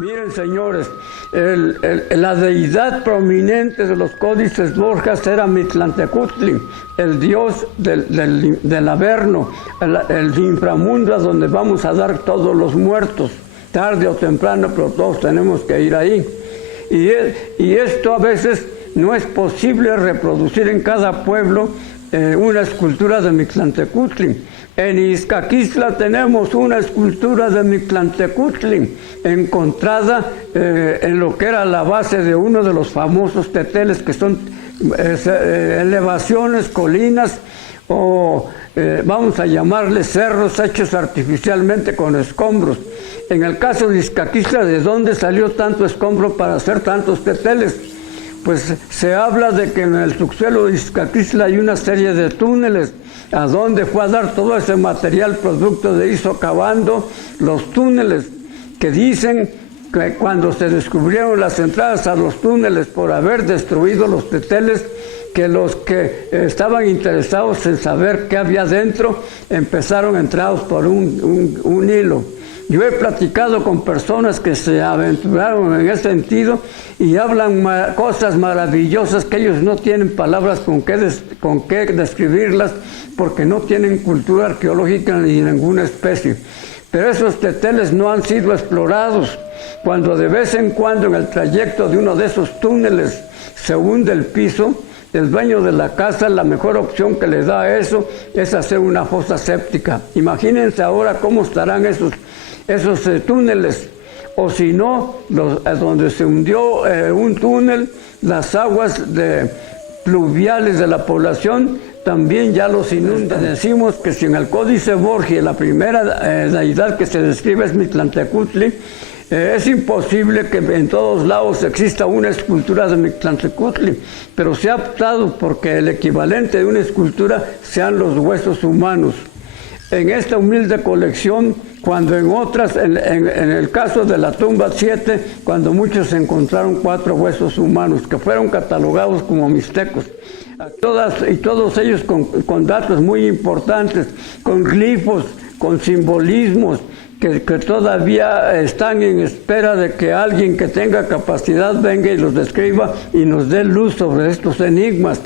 Miren, señores, la deidad prominente de los códices Borgias era Mictlantecutli, el dios del Averno, el inframundo a donde vamos a dar todos los muertos, tarde o temprano, pero todos tenemos que ir ahí. Y esto a veces no es posible reproducir en cada pueblo una escultura de Mictlantecutli. En Izcaquistla tenemos una escultura de Mictlantecutli encontrada en lo que era la base de uno de los famosos teteles, que son elevaciones, colinas o vamos a llamarles cerros hechos artificialmente con escombros. En el caso de Izcaquistla, ¿de dónde salió tanto escombro para hacer tantos teteles? Pues se habla de que en el subsuelo de Izcaquistla hay una serie de túneles a donde fue a dar todo ese material producto de ir socavando los túneles, que dicen que cuando se descubrieron las entradas a los túneles por haber destruido los teteles, que los que estaban interesados en saber qué había dentro empezaron entrados por un hilo. Yo he platicado con personas que se aventuraron en ese sentido y hablan cosas maravillosas que ellos no tienen palabras con qué describirlas, porque no tienen cultura arqueológica ni ninguna especie. Pero esos teteles no han sido explorados. Cuando de vez en cuando en el trayecto de uno de esos túneles se hunde el piso, el dueño de la casa, la mejor opción que le da a eso es hacer una fosa séptica. Imagínense ahora cómo estarán esos túneles, o si no, donde se hundió un túnel, las aguas pluviales de la población también ya los inundan. Decimos que si en el Códice Borgia la primera deidad que se describe es Mictlantecutli, es imposible que en todos lados exista una escultura de Mictlantecutli, pero se ha optado porque el equivalente de una escultura sean los huesos humanos. En esta humilde colección, cuando en otras, en el caso de la tumba 7, cuando muchos encontraron 4 huesos humanos que fueron catalogados como mixtecos. Todos ellos con datos muy importantes, con glifos, con simbolismos, que todavía están en espera de que alguien que tenga capacidad venga y los describa y nos dé luz sobre estos enigmas.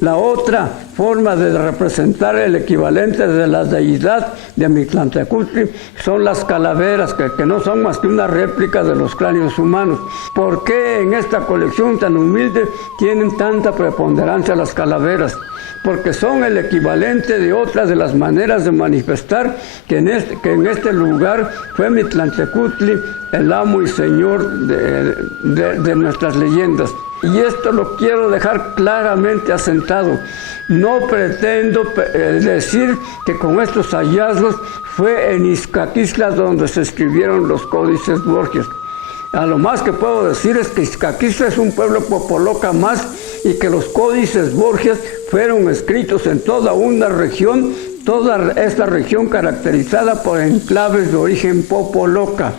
La otra forma de representar el equivalente de la deidad de Mictlantecutli son las calaveras, que no son más que una réplica de los cráneos humanos. ¿Por qué en esta colección tan humilde tienen tanta preponderancia las calaveras? Porque son el equivalente de otras de las maneras de manifestar que en este lugar fue Mictlantecutli el amo y señor de nuestras leyendas. Y esto lo quiero dejar claramente asentado. No pretendo decir que con estos hallazgos fue en Izcaquistla donde se escribieron los códices Borgias. A lo más que puedo decir es que Izcaquistla es un pueblo popoloca más y que los códices Borgias fueron escritos en toda una región, toda esta región caracterizada por enclaves de origen popoloca.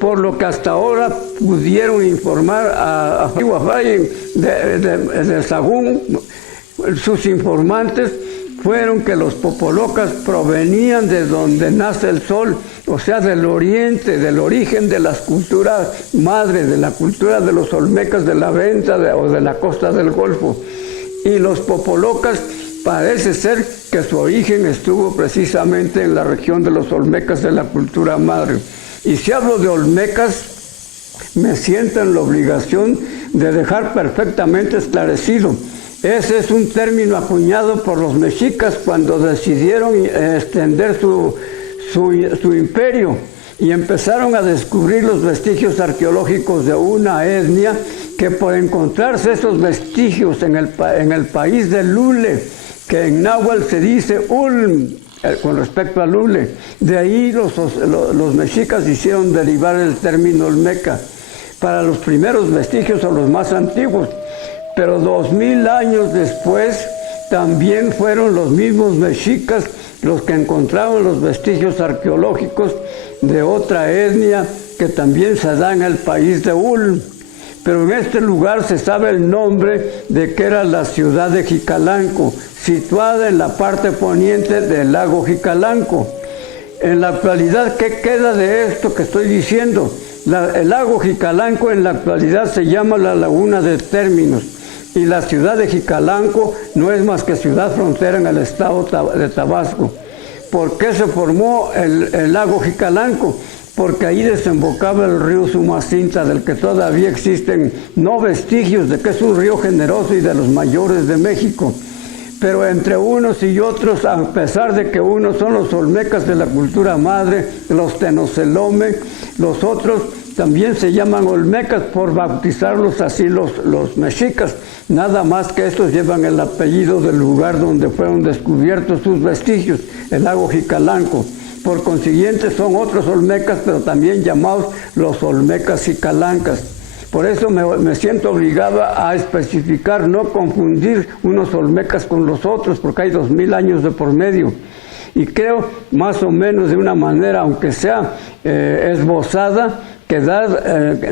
Por lo que hasta ahora pudieron informar a Huafay de Sahagún, sus informantes fueron que los popolocas provenían de donde nace el sol, o sea, del oriente, del origen de las culturas madre, de la cultura de los olmecas de la venta o de la costa del Golfo. Y los popolocas parece ser que su origen estuvo precisamente en la región de los olmecas de la cultura madre. Y si hablo de olmecas, me siento en la obligación de dejar perfectamente esclarecido. Ese es un término acuñado por los mexicas cuando decidieron extender su imperio y empezaron a descubrir los vestigios arqueológicos de una etnia que por encontrarse esos vestigios en el país de Lule, que en náhuatl se dice Ulm, con respecto a Lule. De ahí los mexicas hicieron derivar el término olmeca para los primeros vestigios o los más antiguos. Pero 2000 años después también fueron los mismos mexicas los que encontraron los vestigios arqueológicos de otra etnia que también se da en el país de Ulm. Pero en este lugar se sabe el nombre de que era la ciudad de Jicalanco, situada en la parte poniente del lago Jicalanco. En la actualidad, ¿qué queda de esto que estoy diciendo? El lago Jicalanco en la actualidad se llama la Laguna de Términos, y la ciudad de Jicalanco no es más que ciudad frontera en el estado de Tabasco. ¿Por qué se formó el lago Jicalanco? Porque ahí desembocaba el río Sumacinta, del que todavía existen no vestigios de que es un río generoso y de los mayores de México. Pero entre unos y otros, a pesar de que unos son los olmecas de la cultura madre, los Tenoselome, los otros también se llaman olmecas por bautizarlos así los mexicas, nada más que estos llevan el apellido del lugar donde fueron descubiertos sus vestigios, el lago Jicalanco. Por consiguiente son otros olmecas, pero también llamados los olmecas jicalancas. Por eso me siento obligada a especificar, no confundir unos olmecas con los otros, porque hay 2000 años de por medio. Y creo, más o menos de una manera, aunque sea esbozada, quedar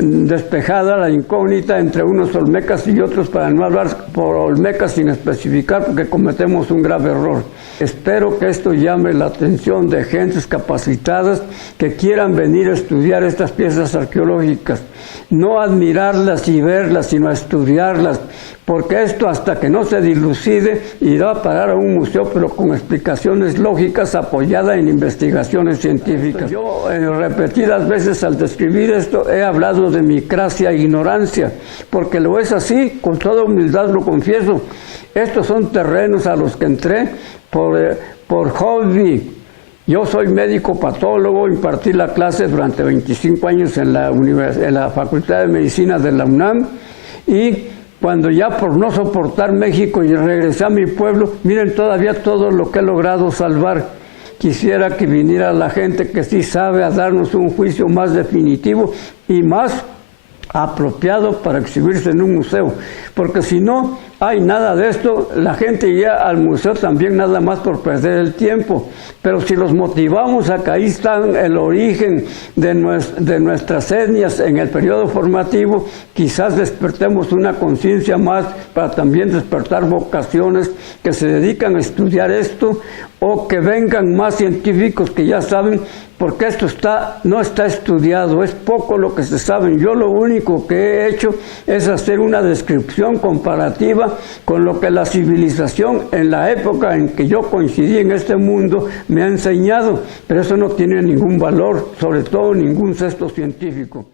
despejada la incógnita entre unos olmecas y otros, para no hablar por olmecas sin especificar, porque cometemos un grave error. Espero que esto llame la atención de gentes capacitadas que quieran venir a estudiar estas piezas arqueológicas. No admirarlas y verlas, sino estudiarlas, porque esto, hasta que no se dilucide, irá a parar a un museo, pero con explicaciones lógicas apoyadas en investigaciones científicas. Yo repetidas veces al describir esto he hablado de micracia e ignorancia, porque lo es así, con toda humildad lo confieso. Estos son terrenos a los que entré por hobby. Yo soy médico patólogo, impartí la clase durante 25 años en la Facultad de Medicina de la UNAM, y cuando ya por no soportar México y regresé a mi pueblo, miren todavía todo lo que he logrado salvar. Quisiera que viniera la gente que sí sabe a darnos un juicio más definitivo y más apropiado para exhibirse en un museo, porque si no hay nada de esto, la gente iría al museo también nada más por perder el tiempo. Pero si los motivamos a que ahí está el origen de nuestras etnias en el periodo formativo, quizás despertemos una conciencia más para también despertar vocaciones que se dedican a estudiar esto, o que vengan más científicos que ya saben, porque esto no está estudiado, es poco lo que se sabe. Yo lo único que he hecho es hacer una descripción comparativa con lo que la civilización en la época en que yo coincidí en este mundo me ha enseñado, pero eso no tiene ningún valor, sobre todo ningún sesgo científico.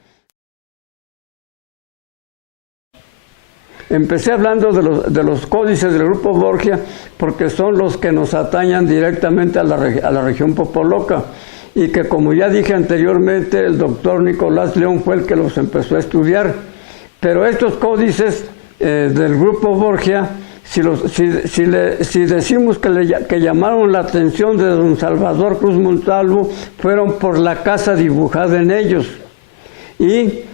Empecé hablando de los códices del Grupo Borgia, porque son los que nos atañan directamente a la región popoloca, y que, como ya dije anteriormente, el doctor Nicolás León fue el que los empezó a estudiar. Pero estos códices del Grupo Borgia, si decimos que llamaron la atención de don Salvador Cruz Montalvo, fueron por la casa dibujada en ellos. Y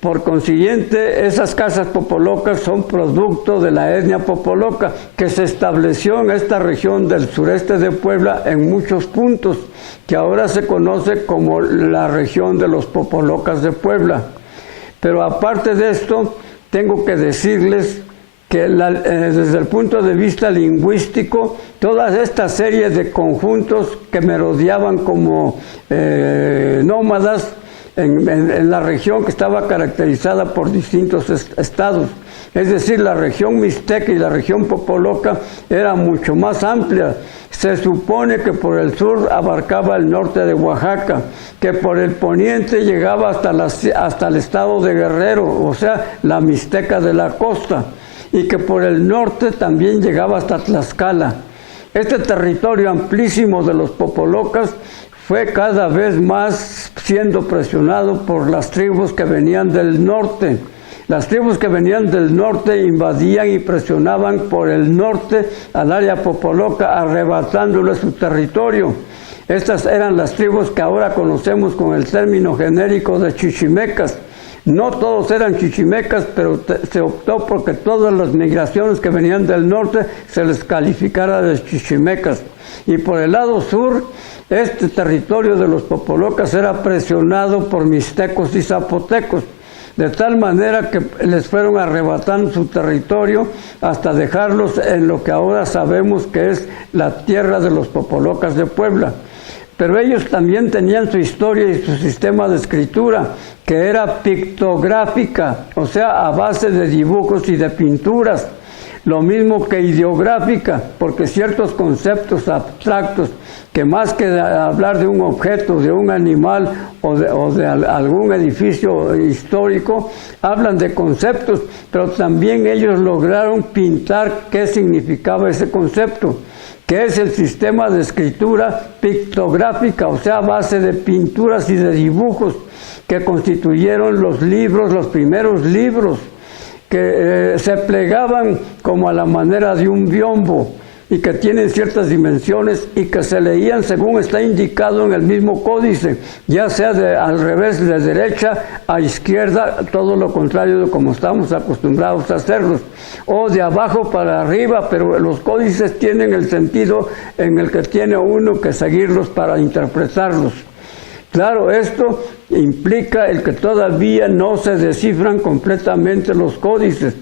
por consiguiente, esas casas popolocas son producto de la etnia popoloca, que se estableció en esta región del sureste de Puebla en muchos puntos, que ahora se conoce como la región de los popolocas de Puebla. Pero aparte de esto, tengo que decirles que desde el punto de vista lingüístico, toda esta serie de conjuntos que merodeaban como nómadas en la región, que estaba caracterizada por distintos estados, es decir, la región mixteca y la región popoloca era mucho más amplia. Se supone que por el sur abarcaba el norte de Oaxaca, que por el poniente llegaba hasta el estado de Guerrero, o sea, la mixteca de la costa, y que por el norte también llegaba hasta Tlaxcala. Este territorio amplísimo de los popolocas fue cada vez más siendo presionado por las tribus que venían del norte. Las tribus que venían del norte invadían y presionaban por el norte al área popoloca, arrebatándole su territorio. Estas eran las tribus que ahora conocemos con el término genérico de chichimecas. No todos eran chichimecas, pero se optó porque todas las migraciones que venían del norte se les calificara de chichimecas. Y por el lado sur, este territorio de los popolocas era presionado por mixtecos y zapotecos, de tal manera que les fueron arrebatando su territorio hasta dejarlos en lo que ahora sabemos que es la tierra de los popolocas de Puebla. pero ellos también tenían su historia y su sistema de escritura, que era pictográfica, o sea, a base de dibujos y de pinturas. Lo mismo que ideográfica, porque ciertos conceptos abstractos, que más que hablar de un objeto, de un animal o de algún edificio histórico, hablan de conceptos, pero también ellos lograron pintar qué significaba ese concepto, que es el sistema de escritura pictográfica, o sea, a base de pinturas y de dibujos, que constituyeron los libros, los primeros libros, que se plegaban como a la manera de un biombo y que tienen ciertas dimensiones y que se leían según está indicado en el mismo códice, ya sea al revés, de derecha a izquierda, todo lo contrario de como estamos acostumbrados a hacerlos, o de abajo para arriba, pero los códices tienen el sentido en el que tiene uno que seguirlos para interpretarlos. Claro, esto implica el que todavía no se descifran completamente los códices,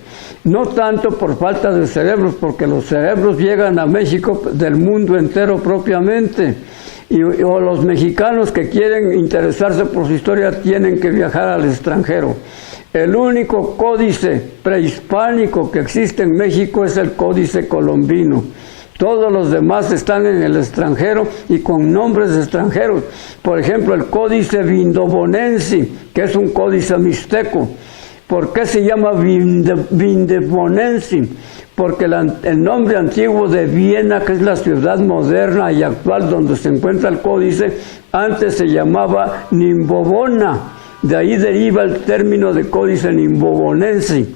no tanto por falta de cerebros, porque los cerebros llegan a México del mundo entero propiamente, o los mexicanos que quieren interesarse por su historia tienen que viajar al extranjero. El único códice prehispánico que existe en México es el Códice Colombino. Todos los demás están en el extranjero y con nombres extranjeros. Por ejemplo, el Códice Vindobonense, que es un códice mixteco. ¿Por qué se llama Vindobonense? Porque el nombre antiguo de Viena, que es la ciudad moderna y actual donde se encuentra el códice, antes se llamaba Nimbobona. De ahí deriva el término de Códice Nimbobonense.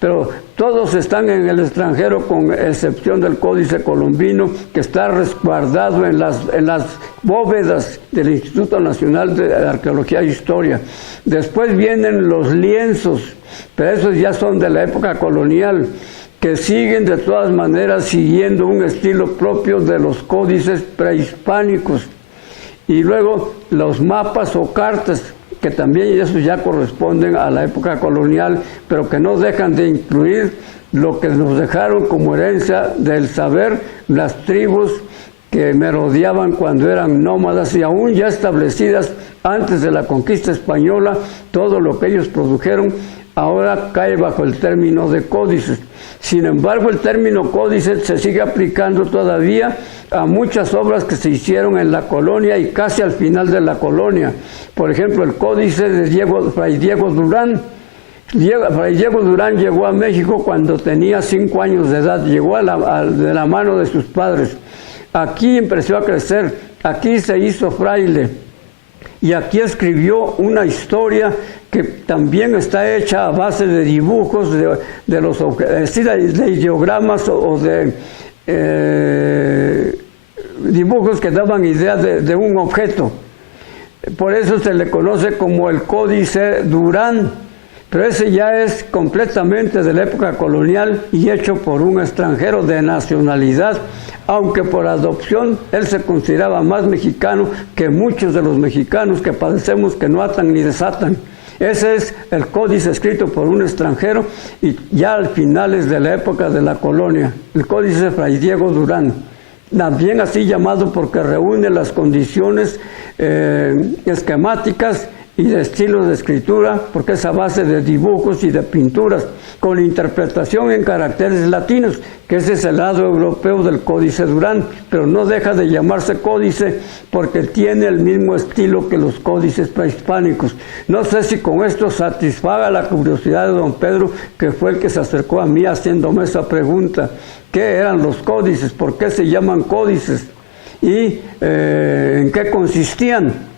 Pero todos están en el extranjero con excepción del Códice Colombino, que está resguardado en las bóvedas del Instituto Nacional de Arqueología e Historia. Después vienen los lienzos, pero esos ya son de la época colonial, que siguen de todas maneras siguiendo un estilo propio de los códices prehispánicos. Y luego los mapas o cartas, que también esos ya corresponden a la época colonial, pero que no dejan de incluir lo que nos dejaron como herencia del saber las tribus que merodeaban cuando eran nómadas y aún ya establecidas antes de la conquista española. Todo lo que ellos produjeron ahora cae bajo el término de códices. Sin embargo, el término códice se sigue aplicando todavía a muchas obras que se hicieron en la colonia y casi al final de la colonia. Por ejemplo, el códice de Fray Diego Durán. Fray Diego Durán llegó a México cuando tenía 5 años de edad, llegó de la mano de sus padres. Aquí empezó a crecer, aquí se hizo fraile y aquí escribió una historia que también está hecha a base de dibujos, de ideogramas o de dibujos que daban idea de un objeto. Por eso se le conoce como el Códice Durán, pero ese ya es completamente de la época colonial y hecho por un extranjero de nacionalidad, aunque por adopción él se consideraba más mexicano que muchos de los mexicanos que padecemos que no atan ni desatan. Ese es el códice escrito por un extranjero y ya al finales de la época de la colonia, el Códice Fray Diego Durán, también así llamado porque reúne las condiciones esquemáticas y de estilos de escritura, porque es a base de dibujos y de pinturas, con interpretación en caracteres latinos, que ese es el lado europeo del Códice Durán, pero no deja de llamarse códice porque tiene el mismo estilo que los códices prehispánicos. No sé si con esto satisfaga la curiosidad de don Pedro, que fue el que se acercó a mí haciéndome esa pregunta. ¿Qué eran los códices? ¿Por qué se llaman códices? ¿Y en qué consistían?